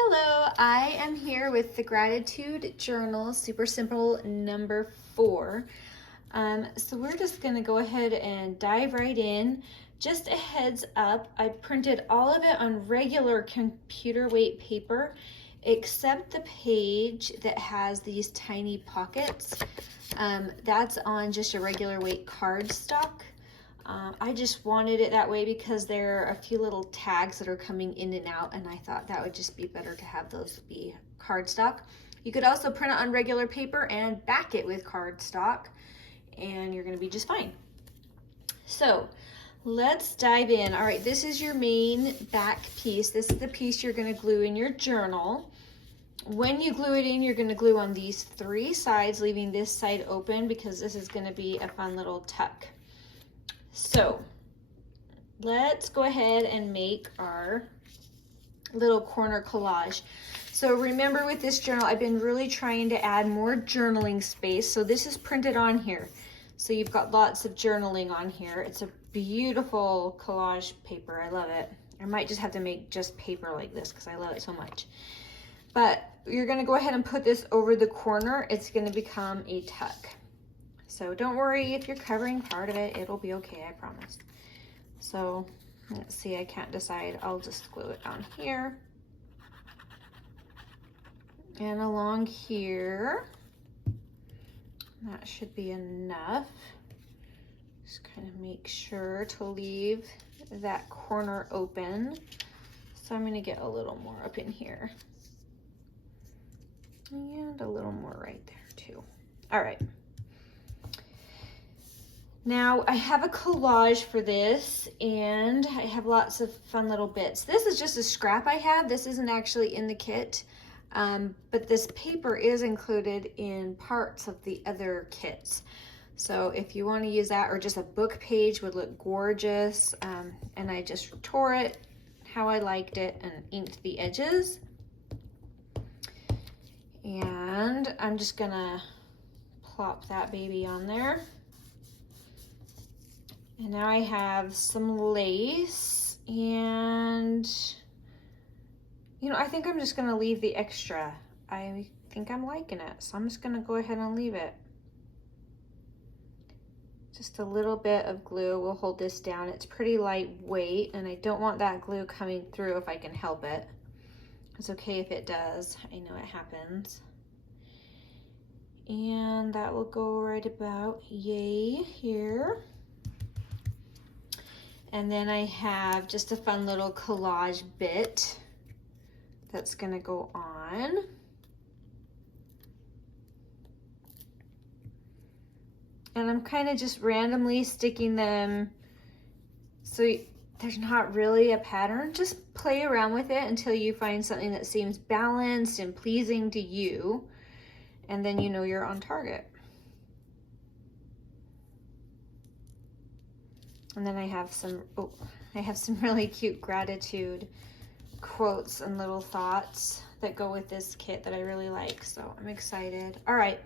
Hello, I am here with the gratitude journal, super simple number 4. So we're just gonna go ahead and dive right in. Just a heads up, I printed all of it on regular computer weight paper, except the page that has these tiny pockets. That's on just a regular weight cardstock. I just wanted it that way because there are a few little tags that are coming in and out, and I thought that would just be better to have those be cardstock. You could also print it on regular paper and back it with cardstock, and you're gonna be just fine. So let's dive in. All right, this is your main back piece. This is the piece you're gonna glue in your journal. When you glue it in, you're gonna glue on these 3 sides, leaving this side open because this is gonna be a fun little tuck. So let's go ahead and make our little corner collage. So remember, with this journal, I've been really trying to add more journaling space. So this is printed on here. So you've got lots of journaling on here. It's a beautiful collage paper. I love it. I might just have to make just paper like this because I love it so much. But you're gonna go ahead and put this over the corner. It's gonna become a tuck. So don't worry if you're covering part of it, it'll be okay, I promise. So let's see, I can't decide. I'll just glue it on here. And along here. That should be enough. Just kind of make sure to leave that corner open. So I'm gonna get a little more up in here. And a little more right there too. All right. Now I have a collage for this, and I have lots of fun little bits. This is just a scrap I had. This isn't actually in the kit, but this paper is included in parts of the other kits. So if you want to use that, or just a book page would look gorgeous. And I just tore it how I liked it and inked the edges. And I'm just gonna plop that baby on there. And now I have some lace, and I think I'm just gonna leave the extra. I think I'm liking it, so I'm just gonna go ahead and leave it. Just a little bit of glue will hold this down. It's pretty lightweight, and I don't want that glue coming through if I can help it. It's okay if it does, I know it happens. And that will go right about yay here. And then I have just a fun little collage bit that's gonna go on. And I'm kind of just randomly sticking them, so there's not really a pattern. Just play around with it until you find something that seems balanced and pleasing to you, and then you know you're on target. And then I have some really cute gratitude quotes and little thoughts that go with this kit that I really like, so I'm excited. All right.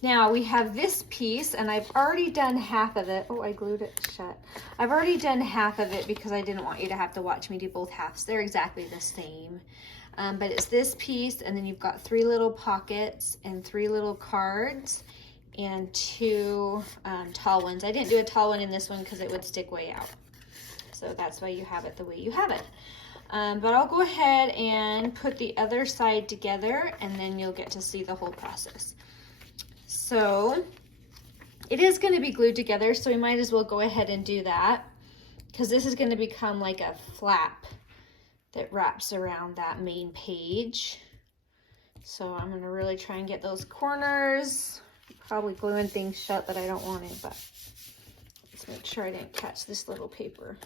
Now we have this piece, and I've already done half of it. Oh, I glued it shut. I've already done half of it because I didn't want you to have to watch me do both halves. They're exactly the same. But it's this piece, and then you've got 3 little pockets and 3 little cards and 2 tall ones. I didn't do a tall one in this one because it would stick way out. So that's why you have it the way you have it. But I'll go ahead and put the other side together, and then you'll get to see the whole process. So it is going to be glued together, so we might as well go ahead and do that, because this is going to become like a flap that wraps around that main page. So I'm going to really try and get those corners. Probably gluing things shut that I don't want to, but let's make sure I didn't catch this little paper.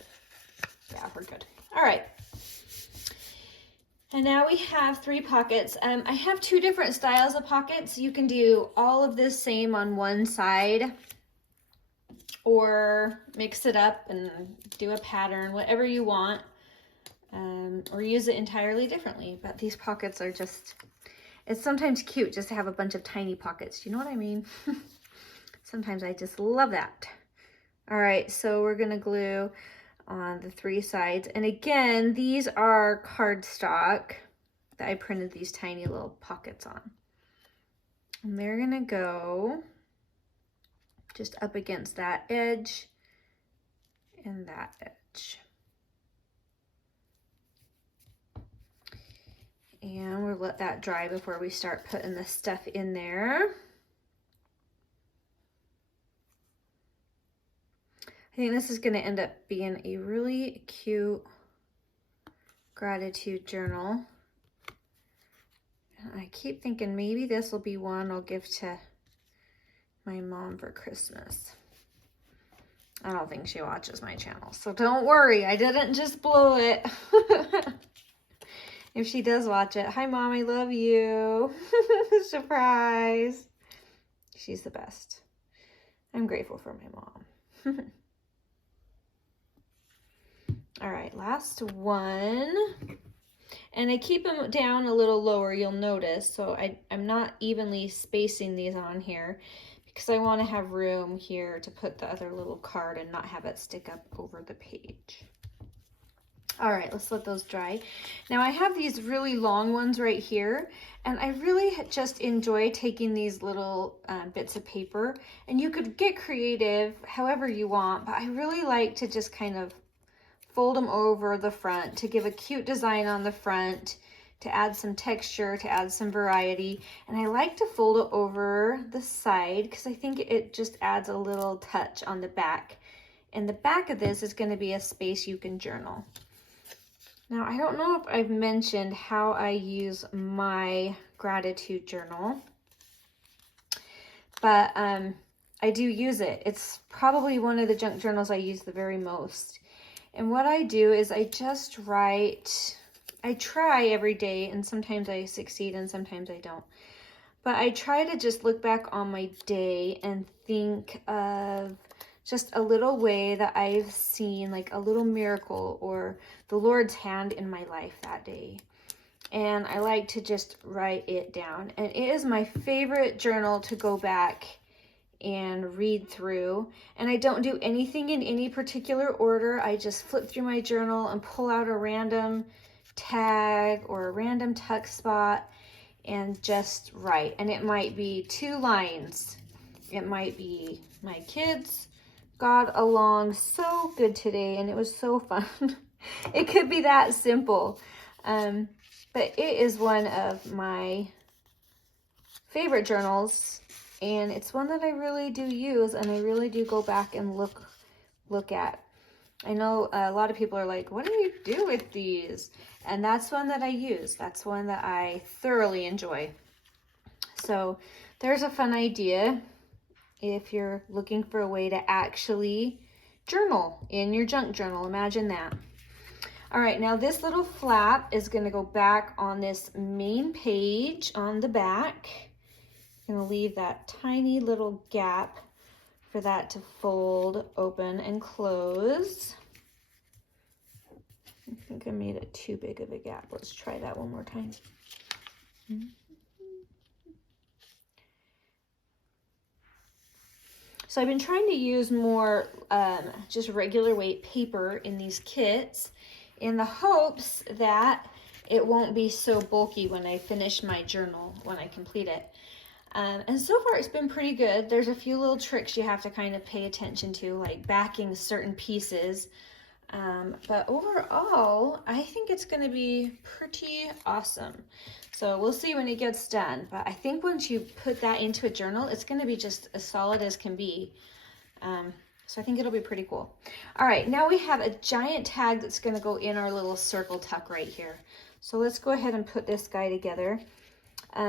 Yeah, we're good. All right. And now we have 3 pockets. I have 2 different styles of pockets. You can do all of this same on one side, or mix it up and do a pattern, whatever you want, or use it entirely differently. But these pockets are just, it's sometimes cute just to have a bunch of tiny pockets. Do you know what I mean? Sometimes I just love that. All right, so we're gonna glue on the 3 sides. And again, these are cardstock that I printed these tiny little pockets on. And they're gonna go just up against that edge and that edge. And we'll let that dry before we start putting the stuff in there. I think this is going to end up being a really cute gratitude journal. And I keep thinking maybe this will be one I'll give to my mom for Christmas. I don't think she watches my channel, so don't worry, I didn't just blow it. If she does watch it, hi Mom, I love you. Surprise. She's the best. I'm grateful for my mom. All right, last one. And I keep them down a little lower, you'll notice. So I'm not evenly spacing these on here because I want to have room here to put the other little card and not have it stick up over the page. All right, let's let those dry. Now I have these really long ones right here, and I really just enjoy taking these little bits of paper, and you could get creative however you want, but I really like to just kind of fold them over the front to give a cute design on the front, to add some texture, to add some variety. And I like to fold it over the side because I think it just adds a little touch on the back. And the back of this is going to be a space you can journal. Now, I don't know if I've mentioned how I use my gratitude journal, but I do use it. It's probably one of the junk journals I use the very most. And what I do is I just write, I try every day, and sometimes I succeed and sometimes I don't. But I try to just look back on my day and think of just a little way that I've seen, like a little miracle or the Lord's hand in my life that day. And I like to just write it down. And it is my favorite journal to go back and read through. And I don't do anything in any particular order. I just flip through my journal and pull out a random tag or a random tuck spot and just write. And it might be 2 lines. It might be, my kids got along so good today and it was so fun. It could be that simple. But it is one of my favorite journals, and it's one that I really do use and I really do go back and look at. I know a lot of people are like, what do you do with these? And that's one that I use. That's one that I thoroughly enjoy. So there's a fun idea if you're looking for a way to actually journal in your junk journal. Imagine that. All right, now this little flap is going to go back on this main page on the back. I'm going to leave that tiny little gap for that to fold open and close. I think I made it too big of a gap. Let's try that one more time. So I've been trying to use more just regular weight paper in these kits in the hopes that it won't be so bulky when I finish my journal, when I complete it. And so far it's been pretty good. There's a few little tricks you have to kind of pay attention to, like backing certain pieces. But overall, I think it's going to be pretty awesome. So we'll see when it gets done. But I think once you put that into a journal, it's going to be just as solid as can be. So I think it'll be pretty cool. All right, now we have a giant tag that's going to go in our little circle tuck right here. So let's go ahead and put this guy together.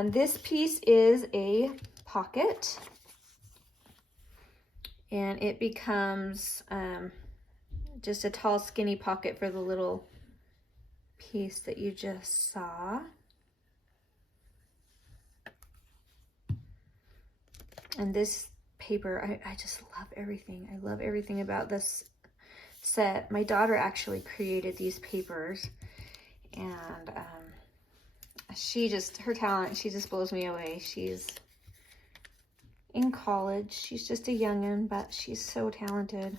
This piece is a pocket, and it becomes just a tall, skinny pocket for the little piece that you just saw. And this paper, I just love everything. I love everything about this set. My daughter actually created these papers, and her talent, she just blows me away. She's in college. She's just a youngin', but she's so talented.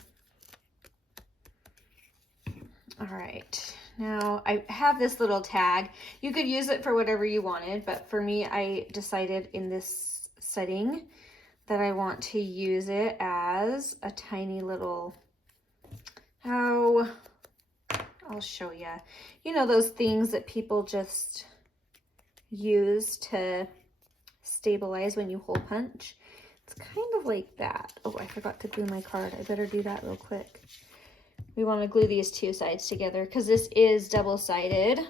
All right, now I have this little tag. You could use it for whatever you wanted, but for me, I decided in this setting that I want to use it as a tiny little, oh, I'll show you. You know those things that people just use to stabilize when you hole punch? It's kind of like that. Oh, I forgot to glue my card. I better do that real quick. We want to glue these two sides together because this is double-sided.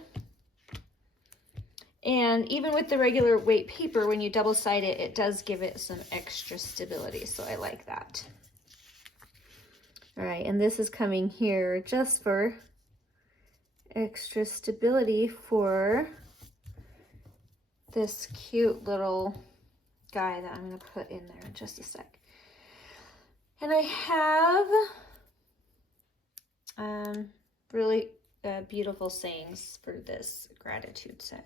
And even with the regular weight paper, when you double-side it, it does give it some extra stability. So I like that. All right, and this is coming here just for extra stability for this cute little guy that I'm going to put in there in just a sec. And I have really beautiful sayings for this gratitude set.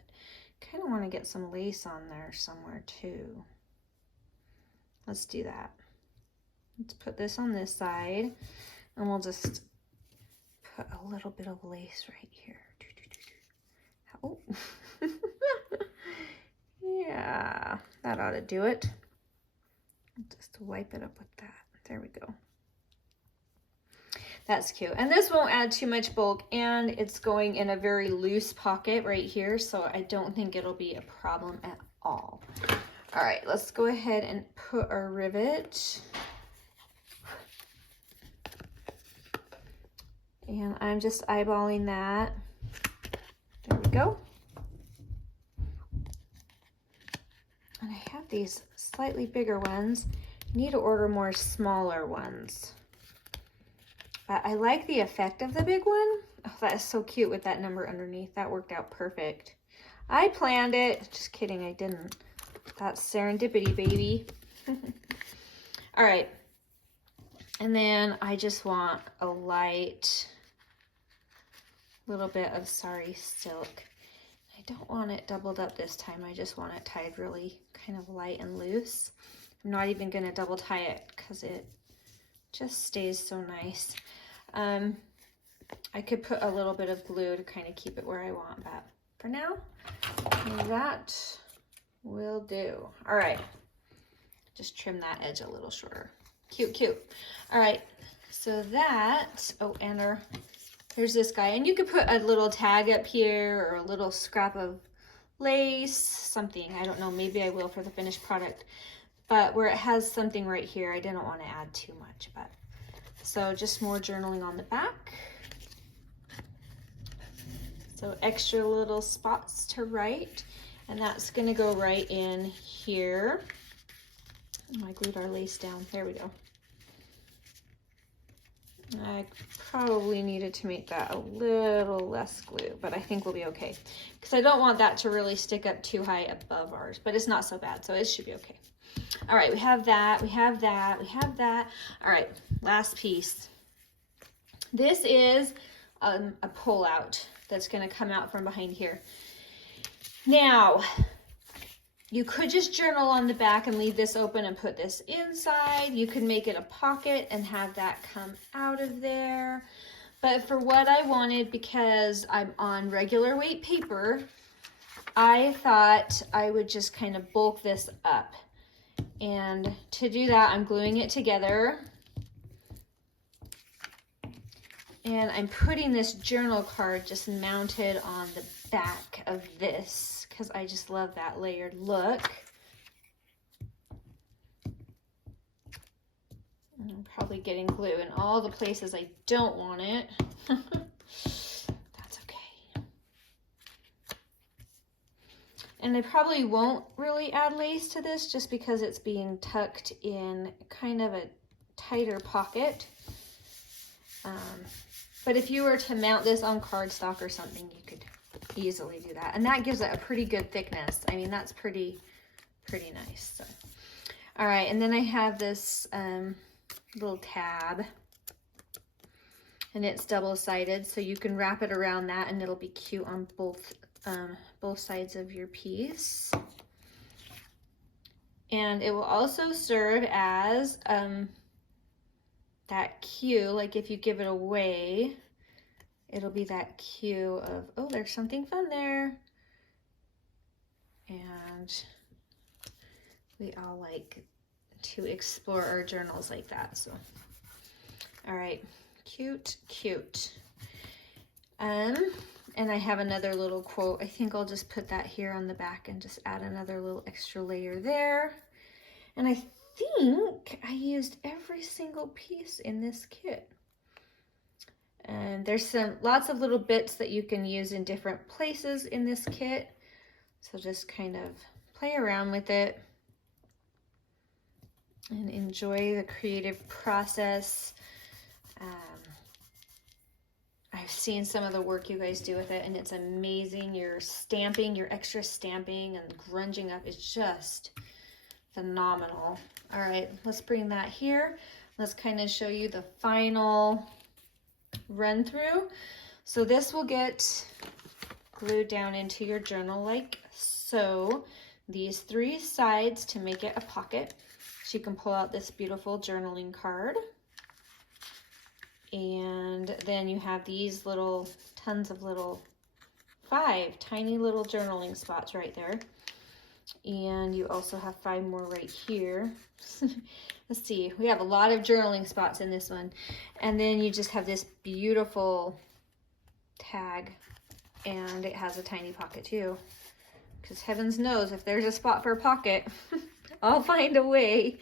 Kind of want to get some lace on there somewhere too. Let's do that. Let's put this on this side, and we'll just put a little bit of lace right here. Oh. Yeah, that ought to do it. Just wipe it up with that. There we go. That's cute. And this won't add too much bulk, and it's going in a very loose pocket right here, so I don't think it'll be a problem at all. All right, let's go ahead and put our rivet. And I'm just eyeballing that. There we go. And I have these slightly bigger ones. I need to order more smaller ones. But I like the effect of the big one. Oh, that is so cute with that number underneath. That worked out perfect. I planned it. Just kidding, I didn't. That's serendipity, baby. All right. And then I just want a light little bit of sari silk. I don't want it doubled up this time. I just want it tied really kind of light and loose. I'm not even going to double tie it because it just stays so nice. I could put a little bit of glue to kind of keep it where I want, but for now, that will do. All right, just trim that edge a little shorter. Cute, cute. All right, so that, oh, and there's this guy, and you could put a little tag up here or a little scrap of lace, something. I don't know, maybe I will for the finished product, but where it has something right here, I didn't want to add too much, but so just more journaling on the back. So extra little spots to write, and that's going to go right in here. Oh, I glued our lace down. There we go. I probably needed to make that a little less glue, but I think we'll be okay because I don't want that to really stick up too high above ours, but it's not so bad, so it should be okay. All right, we have that, we have that, we have that. All right, last piece. This is a pull out that's going to come out from behind here. Now, you could just journal on the back and leave this open and put this inside. You could make it a pocket and have that come out of there. But for what I wanted, because I'm on regular weight paper, I thought I would just kind of bulk this up. And to do that, I'm gluing it together. And I'm putting this journal card just mounted on the back of this because I just love that layered look. And I'm probably getting glue in all the places I don't want it. That's okay. And I probably won't really add lace to this just because it's being tucked in kind of a tighter pocket. But if you were to mount this on cardstock or something, you could easily do that. And that gives it a pretty good thickness. I mean, that's pretty nice. So, all right, and then I have this little tab, and it's double-sided, so you can wrap it around that, and it'll be cute on both sides of your piece. And it will also serve as that cue, like if you give it away, it'll be that cue of, oh, there's something fun there. And we all like to explore our journals like that. So, all right, cute, cute. And I have another little quote. I think I'll just put that here on the back and just add another little extra layer there. And I think I used every single piece in this kit. And there's lots of little bits that you can use in different places in this kit. So just kind of play around with it and enjoy the creative process. I've seen some of the work you guys do with it, and it's amazing. Your stamping, your extra stamping and grunging up is just phenomenal. All right, let's bring that here. Let's kind of show you the final run through. So this will get glued down into your journal like so. These 3 sides to make it a pocket. So you can pull out this beautiful journaling card. And then you have these little, tons of little, 5 tiny little journaling spots right there. And you also have 5 more right here. Let's see, we have a lot of journaling spots in this one. And then you just have this beautiful tag, and it has a tiny pocket too. Because heavens knows if there's a spot for a pocket, I'll find a way.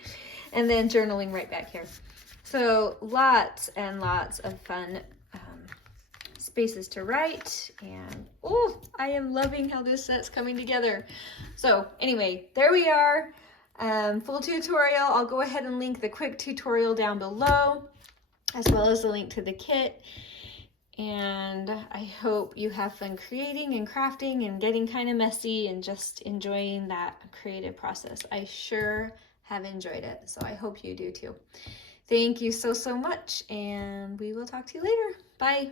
And then journaling right back here. So lots and lots of fun spaces to write, and oh, I am loving how this set's coming together. So anyway, there we are. Full tutorial. I'll go ahead and link the quick tutorial down below, as well as the link to the kit. And I hope you have fun creating and crafting and getting kind of messy and just enjoying that creative process. I sure have enjoyed it, so I hope you do too. Thank you so much, and we will talk to you later. Bye.